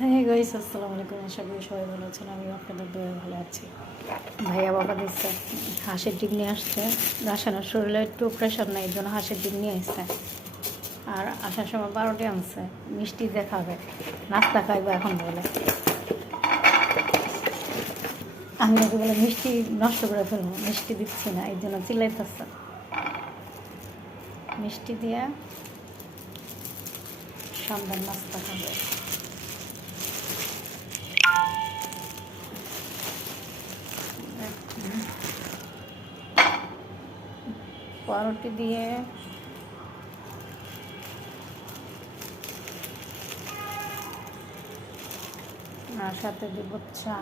হ্যাঁ গাইস, আসসালামু আলাইকুম। আশা করি সবাই ভালো আছেন। আমিও আপনাদের দয়া ভালো আছি। ভাইয়া বাবা দিচ্ছে হাঁসের ডিম নিয়ে আসছে। রাসায়নিক শরীরে একটু প্রেশার নেই, এই জন্য হাঁসের ডিম নিয়ে আসছে। আর আসার সময় 12টি আনছে, মিষ্টি দেখাবে, নাস্তা খাইবো এখন বলে। আমি ওকে বলে মিষ্টি নষ্ট করে ফেলবো, মিষ্টি দিচ্ছি না, এই জন্য চিল্লাইতেছে। মিষ্টি দিয়ে সন্ধ্যার নাস্তা খাবে। পাউরুটি দিয়ে আর সাথে দিব চা।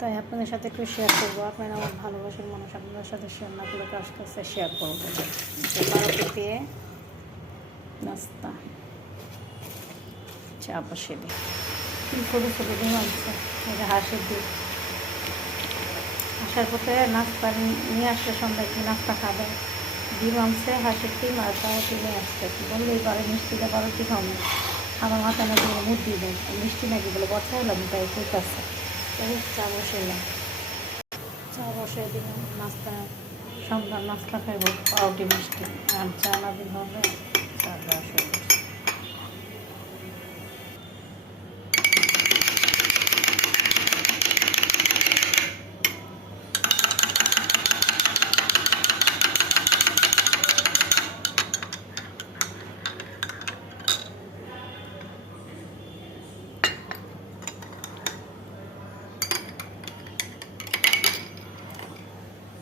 তাই আপনাদের সাথে একটু শেয়ার করবো। আপনারা আমার ভালোবাসার মানুষ, আপনাদের সাথে শেয়ার না করলে কার কাছে শেয়ার করবো। পাউরুটি দিয়ে নাস্তা, চা বসিয়ে দিই। কী ছোটো ছোটো ডিম আনছে, এটা হাঁসের ডিম। আসার পথে নাস্তা নিয়ে আসলে সন্ধ্যায় কি নাস্তা খাবে। ডিম আনছে, হাঁসের ডিম আর পাউরুটি নিয়ে আসছে। বললেই পারে মিষ্টিটা পাউরুটি খাওয়া। আমার মাথায় নাকি মুখ দিয়ে দেয়, মিষ্টি নাকি বলে বছর এলাম, তাই ঠিক আছে। চা বসে এলাম, চা বসে দিলাম। নাস্তা, সন্ধ্যার নাস্তা খাইব পাউরুটি মিষ্টি, আর চা না দিন হবে। চা বসে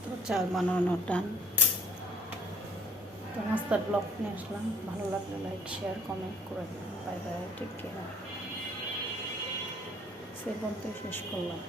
তো চা বানানোর টান। তো নাস্তার ব্লগ নিয়ে আসলাম। ভালো লাগলে লাইক, শেয়ার, কমেন্ট করে দেবেন। Bye bye, take care. সে পর্যন্তই শেষ করলাম।